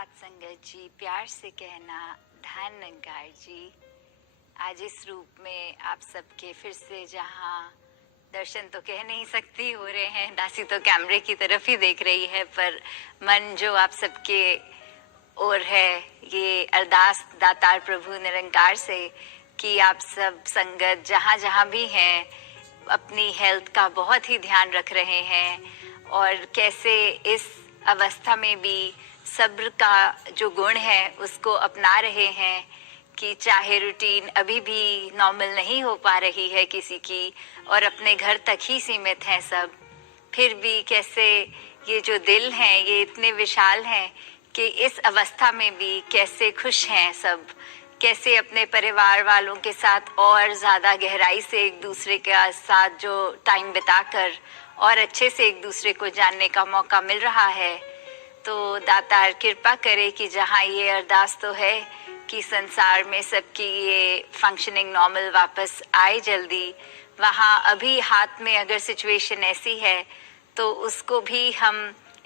साथ संगत जी, प्यार से कहना धन निरंकार जी। आज इस रूप में आप सबके फिर से जहाँ दर्शन तो कह नहीं सकती हो रहे हैं, दासी तो कैमरे की तरफ ही देख रही है, पर मन जो आप सबके ओर है, ये अरदास दातार प्रभु निरंकार से कि आप सब संगत जहाँ जहाँ भी हैं अपनी हेल्थ का बहुत ही ध्यान रख रहे हैं और कैसे इस अवस्था में भी सब्र का जो गुण है उसको अपना रहे हैं कि चाहे रूटीन अभी भी नॉर्मल नहीं हो पा रही है किसी की और अपने घर तक ही सीमित हैं सब, फिर भी कैसे ये जो दिल हैं ये इतने विशाल हैं कि इस अवस्था में भी कैसे खुश हैं सब, कैसे अपने परिवार वालों के साथ और ज़्यादा गहराई से एक दूसरे के साथ जो टाइम बिताकर और अच्छे से एक दूसरे को जानने का मौका मिल रहा है। तो दातार कृपा करे कि जहाँ ये अरदास तो है कि संसार में सबकी ये फंक्शनिंग नॉर्मल वापस आए जल्दी, वहाँ अभी हाथ में अगर सिचुएशन ऐसी है तो उसको भी हम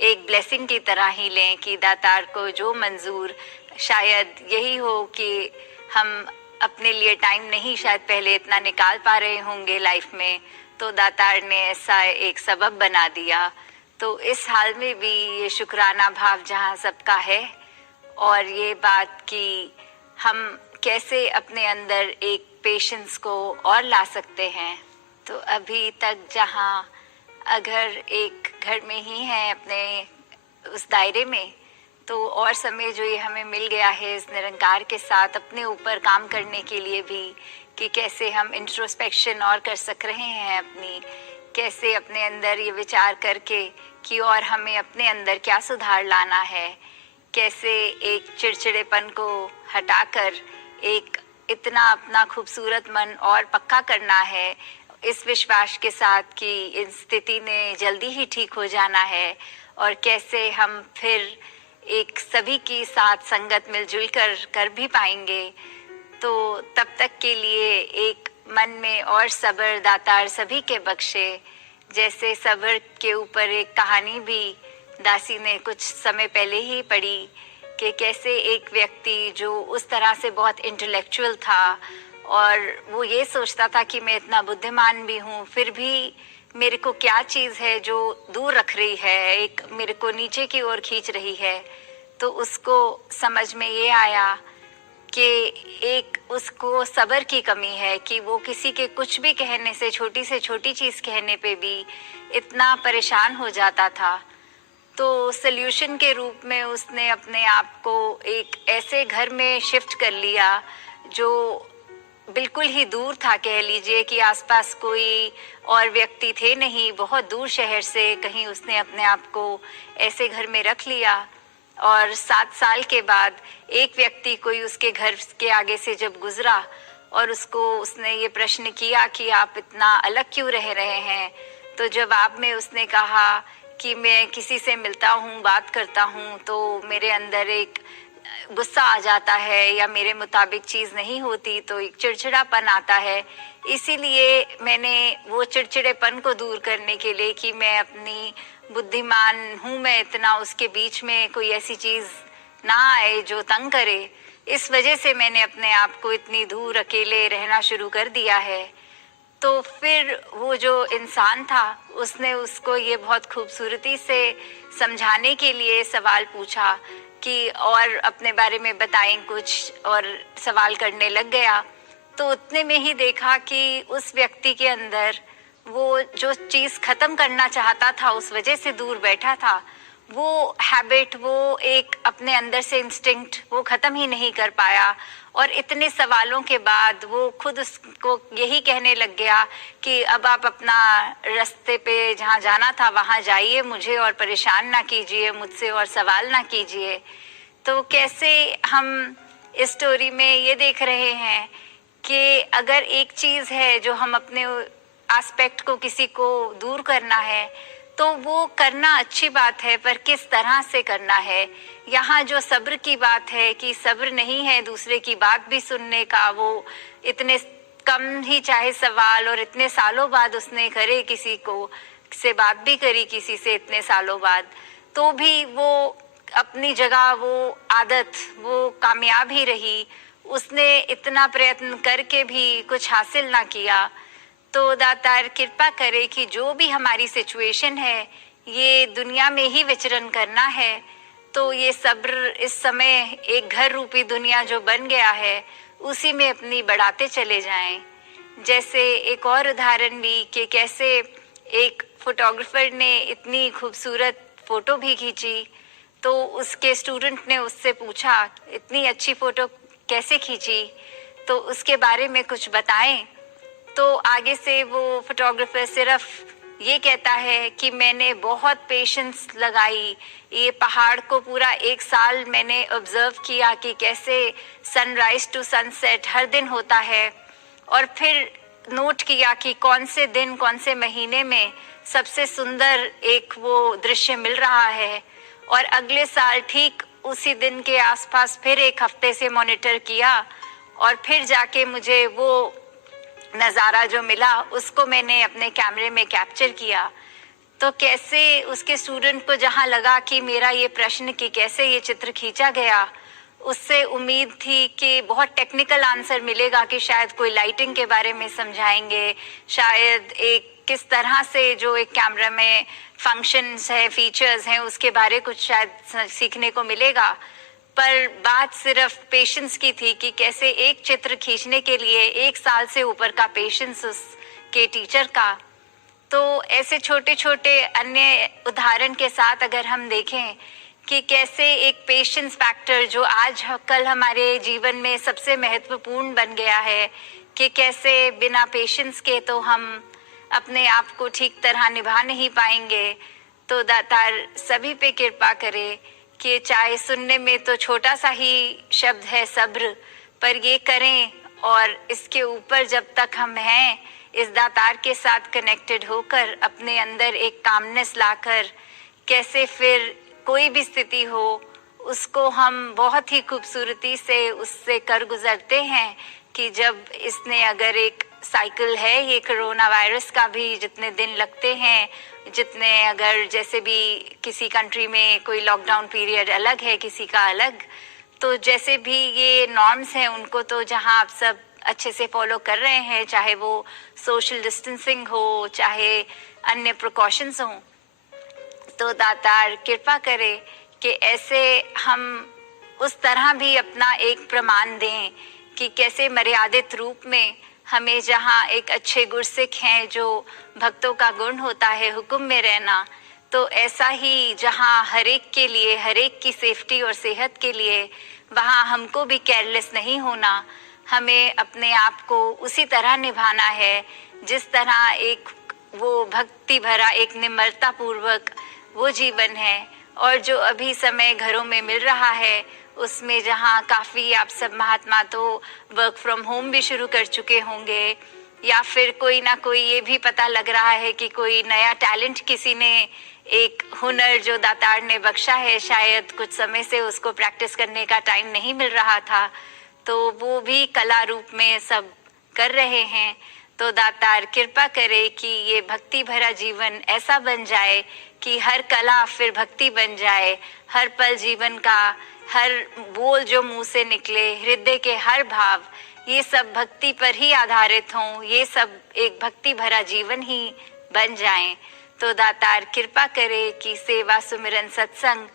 एक ब्लेसिंग की तरह ही लें कि दातार को जो मंजूर, शायद यही हो कि हम अपने लिए टाइम नहीं शायद पहले इतना निकाल पा रहे होंगे लाइफ में, तो दातार ने ऐसा एक सबब बना दिया। तो इस हाल में भी ये शुक्राना भाव जहाँ सबका है और ये बात कि हम कैसे अपने अंदर एक पेशेंस को और ला सकते हैं। तो अभी तक जहाँ अगर एक घर में ही हैं अपने उस दायरे में, तो और समय जो ये हमें मिल गया है इस निरंकार के साथ अपने ऊपर काम करने के लिए भी कि कैसे हम इंट्रोस्पेक्शन और कर सक रहे हैं अपनी, कैसे अपने अंदर ये विचार करके कि और हमें अपने अंदर क्या सुधार लाना है, कैसे एक चिड़चिड़ेपन को हटाकर एक इतना अपना खूबसूरत मन और पक्का करना है इस विश्वास के साथ कि इन स्थिति ने जल्दी ही ठीक हो जाना है, और कैसे हम फिर एक सभी की साथ संगत मिलजुल कर भी पाएंगे। तो तब तक के लिए एक मन में और सब्र दातार सभी के बख्शे। जैसे सब्र के ऊपर एक कहानी भी दासी ने कुछ समय पहले ही पढ़ी कि कैसे एक व्यक्ति जो उस तरह से बहुत इंटेलेक्चुअल था और वो ये सोचता था कि मैं इतना बुद्धिमान भी हूँ, फिर भी मेरे को क्या चीज़ है जो दूर रख रही है, एक मेरे को नीचे की ओर खींच रही है। तो उसको समझ में ये आया कि एक उसको सब्र की कमी है कि वो किसी के कुछ भी कहने से छोटी चीज़ कहने पे भी इतना परेशान हो जाता था। तो सल्यूशन के रूप में उसने अपने आप को एक ऐसे घर में शिफ्ट कर लिया जो बिल्कुल ही दूर था, कह लीजिए कि आसपास कोई और व्यक्ति थे नहीं, बहुत दूर शहर से कहीं उसने अपने आप को ऐसे घर में रख लिया। और 7 साल के बाद एक व्यक्ति कोई उसके घर के आगे से जब गुजरा और उसने ये प्रश्न किया कि आप इतना अलग क्यों रह रहे हैं, तो जवाब में उसने कहा कि मैं किसी से मिलता हूँ, बात करता हूँ तो मेरे अंदर एक गुस्सा आ जाता है या मेरे मुताबिक चीज़ नहीं होती तो एक चिड़चिड़ापन आता है। इसीलिए मैंने वो चिड़चिड़ेपन को दूर करने के लिए कि मैं अपनी बुद्धिमान हूँ, मैं इतना उसके बीच में कोई ऐसी चीज़ ना आए जो तंग करे, इस वजह से मैंने अपने आप को इतनी दूर अकेले रहना शुरू कर दिया है। तो फिर वो जो इंसान था उसने उसको ये बहुत खूबसूरती से समझाने के लिए सवाल पूछा कि और अपने बारे में बताएं कुछ, और सवाल करने लग गया। तो उतने में ही देखा कि उस व्यक्ति के अंदर वो जो चीज़ ख़त्म करना चाहता था उस वजह से दूर बैठा था, वो हैबिट, वो एक अपने अंदर से इंस्टिंक्ट वो ख़त्म ही नहीं कर पाया। और इतने सवालों के बाद वो खुद उसको यही कहने लग गया कि अब आप अपना रास्ते पे जहाँ जाना था वहाँ जाइए, मुझे और परेशान ना कीजिए, मुझसे और सवाल ना कीजिए। तो कैसे हम इस स्टोरी में ये देख रहे हैं कि अगर एक चीज़ है जो हम अपने एस्पेक्ट को किसी को दूर करना है तो वो करना अच्छी बात है, पर किस तरह से करना है। यहाँ जो सब्र की बात है कि सब्र नहीं है दूसरे की बात भी सुनने का, वो इतने कम ही चाहे सवाल और इतने सालों बाद उसने करे किसी को से बात भी करी किसी से इतने सालों बाद, तो भी वो अपनी जगह वो आदत वो कामयाब ही रही, उसने इतना प्रयत्न करके भी कुछ हासिल ना किया। तो दातार कृपा करे कि जो भी हमारी सिचुएशन है, ये दुनिया में ही विचरण करना है, तो ये सब्र इस समय एक घर रूपी दुनिया जो बन गया है उसी में अपनी बढ़ाते चले जाएं। जैसे एक और उदाहरण ली कि कैसे एक फोटोग्राफर ने इतनी खूबसूरत फोटो भी खींची, तो उसके स्टूडेंट ने उससे पूछा इतनी अच्छी फोटो कैसे खींची, तो उसके बारे में कुछ बताएं। तो आगे से वो फोटोग्राफर सिर्फ ये कहता है कि मैंने बहुत पेशेंस लगाई, ये पहाड़ को पूरा एक साल मैंने ऑब्जर्व किया कि कैसे सनराइज टू सनसेट हर दिन होता है, और फिर नोट किया कि कौन से दिन कौन से महीने में सबसे सुंदर एक वो दृश्य मिल रहा है, और अगले साल ठीक उसी दिन के आसपास फिर एक हफ्ते से मॉनिटर किया, और फिर जाके मुझे वो नज़ारा जो मिला उसको मैंने अपने कैमरे में कैप्चर किया। तो कैसे उसके स्टूडेंट को जहाँ लगा कि मेरा ये प्रश्न कि कैसे ये चित्र खींचा गया, उससे उम्मीद थी कि बहुत टेक्निकल आंसर मिलेगा, कि शायद कोई लाइटिंग के बारे में समझाएंगे, शायद एक किस तरह से जो एक कैमरा में फंक्शंस है, फीचर्स हैं, उसके बारे कुछ शायद सीखने को मिलेगा। पर बात सिर्फ पेशेंस की थी कि कैसे एक चित्र खींचने के लिए एक साल से ऊपर का पेशेंस उसके टीचर का। तो ऐसे छोटे छोटे अन्य उदाहरण के साथ अगर हम देखें कि कैसे एक पेशेंस फैक्टर जो आज कल हमारे जीवन में सबसे महत्वपूर्ण बन गया है, कि कैसे बिना पेशेंस के तो हम अपने आप को ठीक तरह निभा नहीं पाएंगे। तो दातार सभी पे कृपा करे कि चाहे सुनने में तो छोटा सा ही शब्द है सब्र, पर ये करें, और इसके ऊपर जब तक हम हैं इस दातार के साथ कनेक्टेड होकर अपने अंदर एक कामनेस लाकर, कैसे फिर कोई भी स्थिति हो उसको हम बहुत ही खूबसूरती से उससे कर गुजरते हैं। कि जब इसने अगर एक साइकिल है ये कोरोना वायरस का भी, जितने दिन लगते हैं, जितने अगर जैसे भी किसी कंट्री में कोई लॉकडाउन पीरियड अलग है, किसी का अलग, तो जैसे भी ये नॉर्म्स हैं उनको तो जहां आप सब अच्छे से फॉलो कर रहे हैं, चाहे वो सोशल डिस्टेंसिंग हो, चाहे अन्य प्रिकॉशंस हों, तो दातार कृपा करे कि ऐसे हम उस तरह भी अपना एक प्रमाण दें कि कैसे मर्यादित रूप में हमें जहाँ एक अच्छे गुरसिख हैं जो भक्तों का गुण होता है हुक्म में रहना, तो ऐसा ही जहाँ हर एक के लिए, हर एक की सेफ्टी और सेहत के लिए, वहाँ हमको भी केयरलेस नहीं होना, हमें अपने आप को उसी तरह निभाना है जिस तरह एक वो भक्ति भरा एक निम्रता पूर्वक वो जीवन है। और जो अभी समय घरों में मिल रहा है उसमें जहाँ काफ़ी आप सब महात्मा तो वर्क फ्रॉम होम भी शुरू कर चुके होंगे, या फिर कोई ना कोई ये भी पता लग रहा है कि कोई नया टैलेंट किसी ने, एक हुनर जो दातार ने बख्शा है, शायद कुछ समय से उसको प्रैक्टिस करने का टाइम नहीं मिल रहा था, तो वो भी कला रूप में सब कर रहे हैं। तो दातार कृपा करे कि ये भक्ति भरा जीवन ऐसा बन जाए कि हर कला फिर भक्ति बन जाए, हर पल जीवन का हर बोल जो मुंह से निकले, हृदय के हर भाव, ये सब भक्ति पर ही आधारित हों, ये सब एक भक्ति भरा जीवन ही बन जाएं। तो दातार कृपा करे कि सेवा सुमिरन सत्संग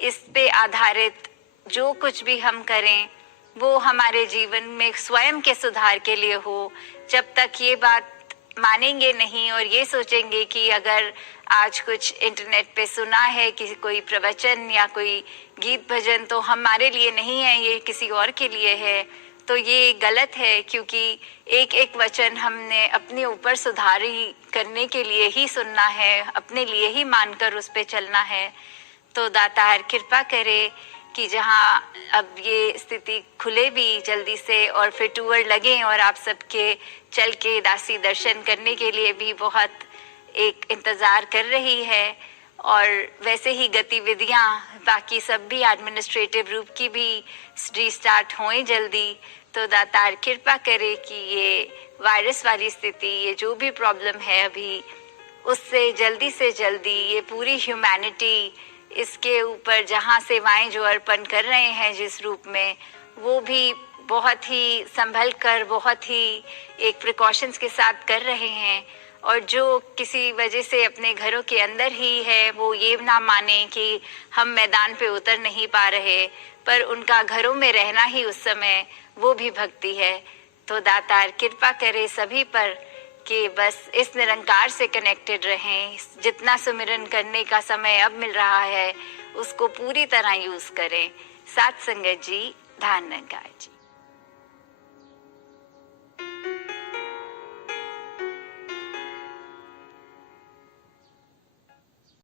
इस पे आधारित जो कुछ भी हम करें वो हमारे जीवन में स्वयं के सुधार के लिए हो। जब तक ये बात मानेंगे नहीं और ये सोचेंगे कि अगर आज कुछ इंटरनेट पे सुना है किसी कोई प्रवचन या कोई गीत भजन तो हमारे लिए नहीं है, ये किसी और के लिए है, तो ये गलत है, क्योंकि एक एक वचन हमने अपने ऊपर सुधारी करने के लिए ही सुनना है, अपने लिए ही मानकर उस पे चलना है। तो दातार कृपा करे कि जहाँ अब ये स्थिति खुले भी जल्दी से और फिर टूर लगे और आप सबके चल के दासी दर्शन करने के लिए भी बहुत एक इंतज़ार कर रही है, और वैसे ही गतिविधियाँ बाकी सब भी एडमिनिस्ट्रेटिव रूप की भी रीस्टार्ट होएं जल्दी। तो दातार कृपा करे कि ये वायरस वाली स्थिति, ये जो भी प्रॉब्लम है अभी, उससे जल्दी से जल्दी ये पूरी ह्यूमैनिटी इसके ऊपर जहाँ सेवाएं जो अर्पण कर रहे हैं जिस रूप में, वो भी बहुत ही संभल कर, बहुत ही एक प्रिकॉशंस के साथ कर रहे हैं। और जो किसी वजह से अपने घरों के अंदर ही है, वो ये ना माने कि हम मैदान पे उतर नहीं पा रहे, पर उनका घरों में रहना ही उस समय वो भी भक्ति है। तो दातार कृपा करे सभी पर कि बस इस निरंकार से कनेक्टेड रहें। जितना सुमिरन करने का समय अब मिल रहा है उसको पूरी तरह यूज करें। साथ संगत जी, धन निरंकार जी।